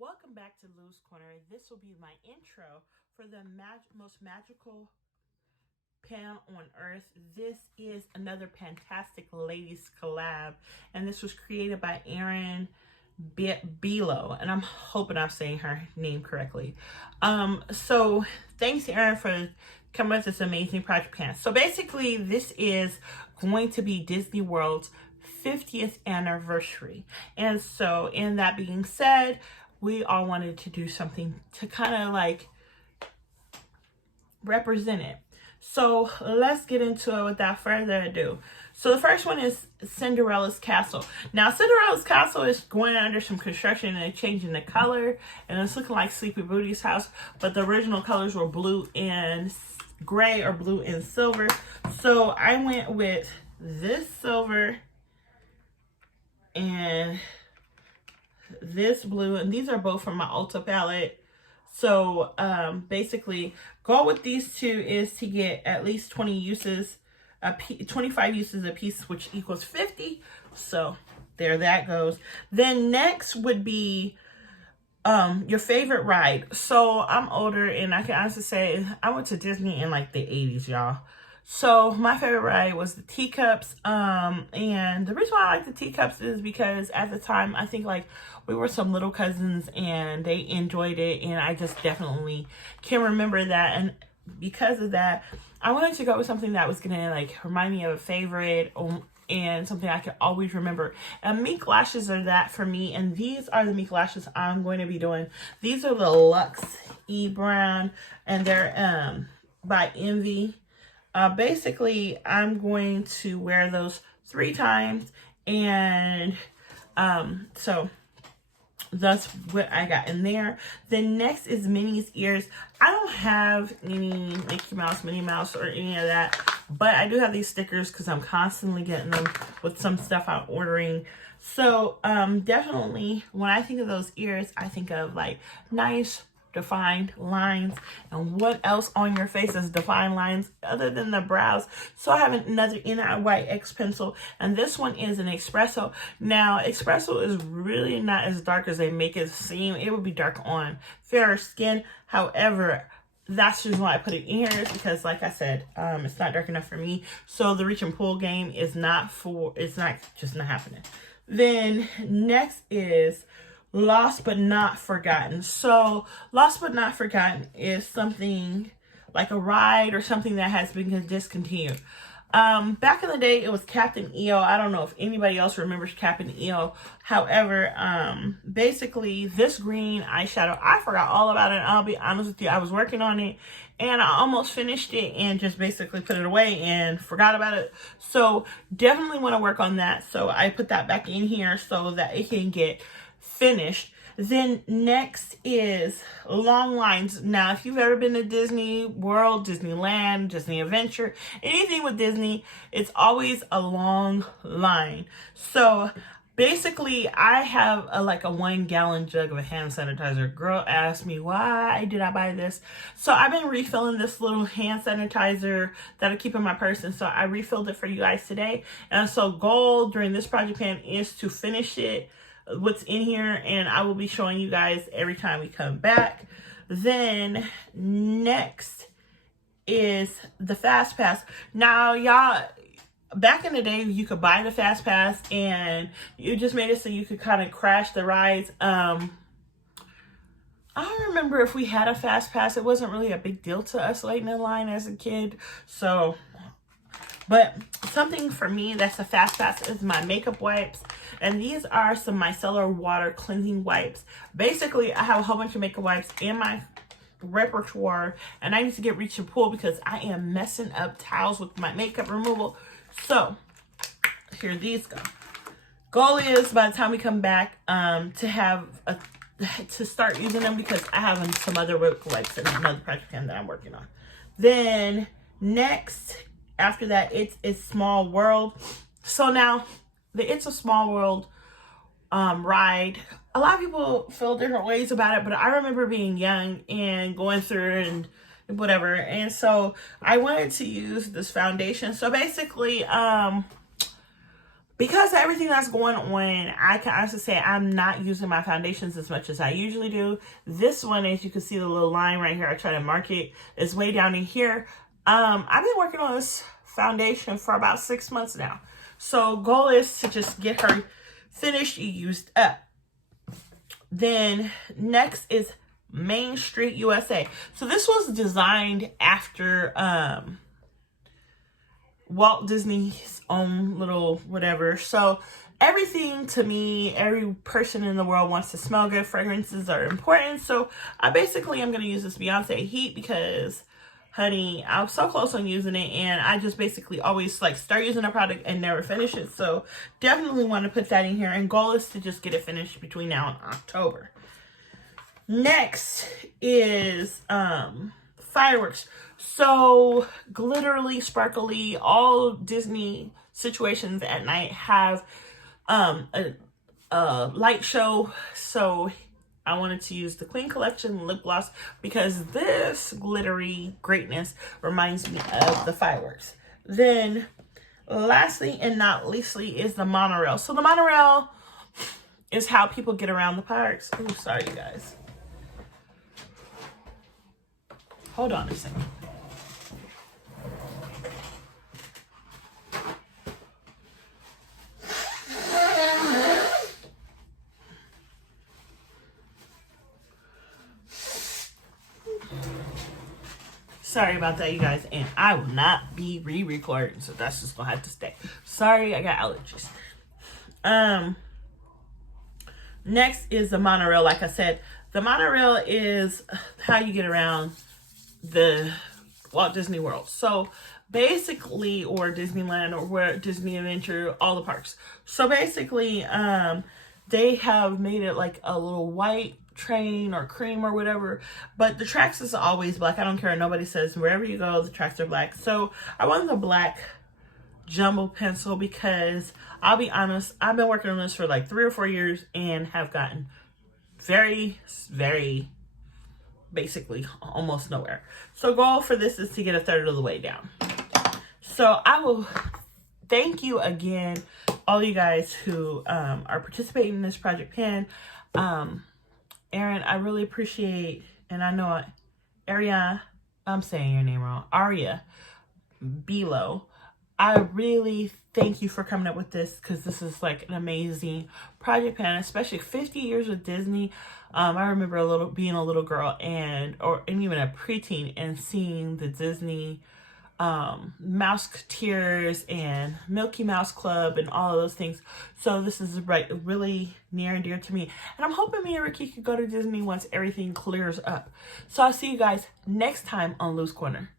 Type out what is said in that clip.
Welcome back to Lou's Corner. This will be my intro for the most magical pan on earth. This is another fantastic ladies collab, and this was created by Ariana, bello, and I'm hoping I'm saying her name correctly. So thanks, Ariana, for coming up with this amazing project pan. So basically, this is going to be Disney World's 50th anniversary, and so in that being said, we all wanted to do something to kind of like represent it. So let's get into it without further ado. So the first one is Cinderella's Castle. Now Cinderella's Castle is going under some construction and changing the color, and it's looking like Sleepy Beauty's house, but the original colors were blue and gray or blue and silver. So I went with this silver and this blue, and these are both from my Ulta palette. So basically, goal with these two is to get at least 20 uses, 25 uses a piece, which equals 50. So there that goes. Then next would be your favorite ride. So I'm older, and I can honestly say I went to Disney in like the 80s, y'all. So my favorite ride was the teacups. And the reason why I like the teacups is because at the time, I think like we were some little cousins and they enjoyed it. And I just definitely can remember that. And because of that, I wanted to go with something that was going to like remind me of a favorite and something I could always remember. And mink lashes are that for me. And these are the mink lashes I'm going to be doing. These are the Luxe E Brown, and they're by Envy. Basically, I'm going to wear those 3 times, and so that's what I got in there. Then next is Minnie's ears. I don't have any Mickey Mouse, Minnie Mouse, or any of that, but I do have these stickers because I'm constantly getting them with some stuff I'm ordering. So definitely when I think of those ears, I think of like nice defined lines. And what else on your face is defined lines other than the brows? So I have another NI White X pencil, and this one is an espresso. Now espresso is really not as dark as they make it seem. It would be dark on fairer skin. However, that's just why I put it in here, is because like I said, it's not dark enough for me. So the reach and pull game is not just not happening. Then next is Lost But Not Forgotten. So Lost But Not Forgotten is something like a ride or something that has been discontinued. Back in the day, it was Captain EO. I don't know if anybody else remembers Captain EO. However, basically this green eyeshadow, I forgot all about it. I'll be honest with you, I was working on it and I almost finished it and just basically put it away and forgot about it. So definitely want to work on that. So I put that back in here so that it can get finished. Then next is long lines. Now, if you've ever been to Disney World, Disneyland, Disney Adventure, anything with Disney, it's always a long line. So basically, I have like a 1-gallon jug of a hand sanitizer. Girl asked me, why did I buy this? So I've been refilling this little hand sanitizer that I keep in my purse, and so I refilled it for you guys today. And so goal during this project plan is to finish it, what's in here, and I will be showing you guys every time we come back. Then next is the Fast Pass. Now, y'all, back in the day, you could buy the Fast Pass and you just made it so you could kind of crash the rides. I don't remember if we had a Fast Pass. It wasn't really a big deal to us waiting in line as a kid. So, but something for me that's a Fast Pass is my makeup wipes. And these are some micellar water cleansing wipes. Basically, I have a whole bunch of makeup wipes in my repertoire, and I need to get reach and pull because I am messing up towels with my makeup removal. So here these go. Goal is by the time we come back to start using them, because I have some other makeup wipes and another project pan that I'm working on. Then next after that, it's Small World. So now the It's a Small World ride, a lot of people feel different ways about it, but I remember being young and going through and whatever, and so I wanted to use this foundation. So basically because of everything that's going on, I can honestly say I'm not using my foundations as much as I usually do. This one, as you can see the little line right here, I try to mark it, is way down in here. I've been working on this foundation for about 6 months now. So goal is to just get her finished, used up. Then next is Main Street USA. So this was designed after Walt Disney's own little whatever. So everything to me, every person in the world wants to smell good. Fragrances are important. So I basically am going to use this Beyonce Heat because, honey, I'm so close on using it. And I just basically always like start using a product and never finish it. So definitely want to put that in here. And goal is to just get it finished between now and October. Next is fireworks. So glittery, sparkly, all Disney situations at night have a light show. So I wanted to use the Queen Collection lip gloss because this glittery greatness reminds me of the fireworks. Then lastly and not leastly is the monorail. So the monorail is how people get around the parks. Oh, sorry, you guys. Hold on a second. Sorry about that, you guys. And I will not be re-recording, so that's just gonna have to stay. Sorry, I got allergies. Next is the monorail. Like I said, the monorail is how you get around the Walt Disney World. So basically, or Disneyland, or where Disney Adventure, all the parks. So basically, they have made it like a little white train or cream or whatever, but the tracks is always black. I don't care. Nobody says wherever you go, the tracks are black. So I wanted the black jumbo pencil because I'll be honest, I've been working on this for like 3 or 4 years and have gotten very, very basically almost nowhere. So goal for this is to get 1/3 of the way down. So I will thank you again, all you guys who are participating in this Project Pen. Aaron, I really appreciate, and I know Ariana, I'm saying your name wrong, Aria, Bello. I really thank you for coming up with this because this is like an amazing project pen, especially 50 years with Disney. I remember being a little girl and even a preteen and seeing the Disney Mouseketeers and Milky Mouse Club and all of those things. So this is really near and dear to me. And I'm hoping me and Ricky could go to Disney once everything clears up. So I'll see you guys next time on Loose Corner.